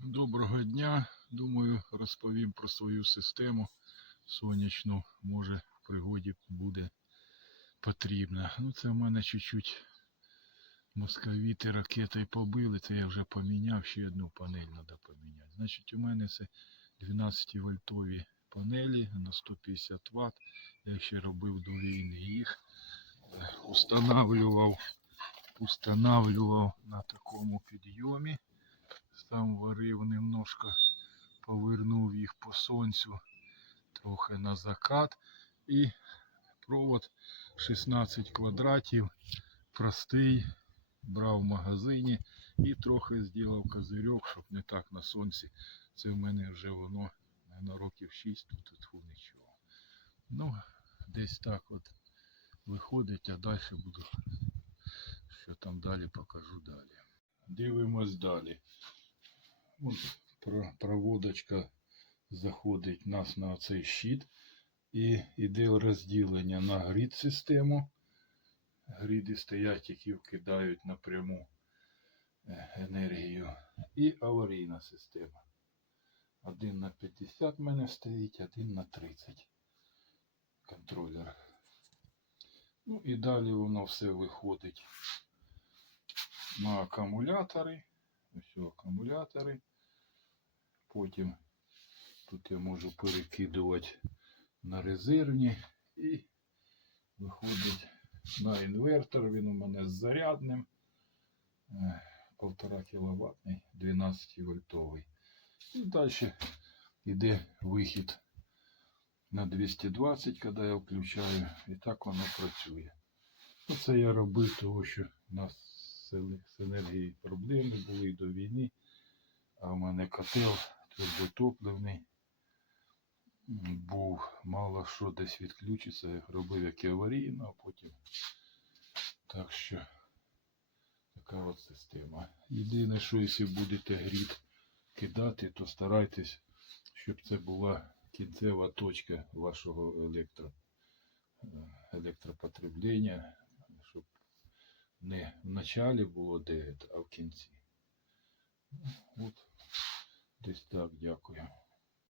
Доброго дня. Думаю, розповім про свою систему сонячну. Може, в пригоді буде потрібна. Ну, це в мене чуть-чуть московіти ракети побили. Це я вже поміняв, ще одну панель треба поміняти. Значить, у мене це 12 вольтові панелі на 150 Вт. Я ще робив до війни їх. Устанавлював, устанавлював на такому підйомі сам варив немножко, повернув їх по сонцю трохи на закат. І провод 16 квадратів, простий, брав в магазині і трохи зробив козирьок, щоб не так на сонці. Це в мене вже воно на років 6, тут тут нічого. Ну, десь так от виходить, а далі буду, що там далі покажу далі. Дивимось далі. Проводочка заходить нас на цей щит і йде розділення на грід систему. Гріди стоять, які вкидають напряму е, енергію. І аварійна система. Один на 50 в мене стоїть, один на 30 контролер. Ну і далі воно все виходить на акумулятори. Ось акумулятори. Потім тут я можу перекидувати на резервні і виходить на інвертор. Він у мене з зарядним. е, 1,5 кВт, 12 вольтовий. І далі йде вихід на 220, коли я включаю, і так воно працює. Це я робив, тому що у нас з енергією проблеми були до війни. А в мене котел турботопливний був, мало що десь відключиться, робив як і аварійно, а потім. Так що така от система. Єдине, що якщо будете гріб кидати, то старайтесь, щоб це була кінцева точка вашого електро, е, електропотреблення, не в началі було 9, а в кінці. От десь так, дякую.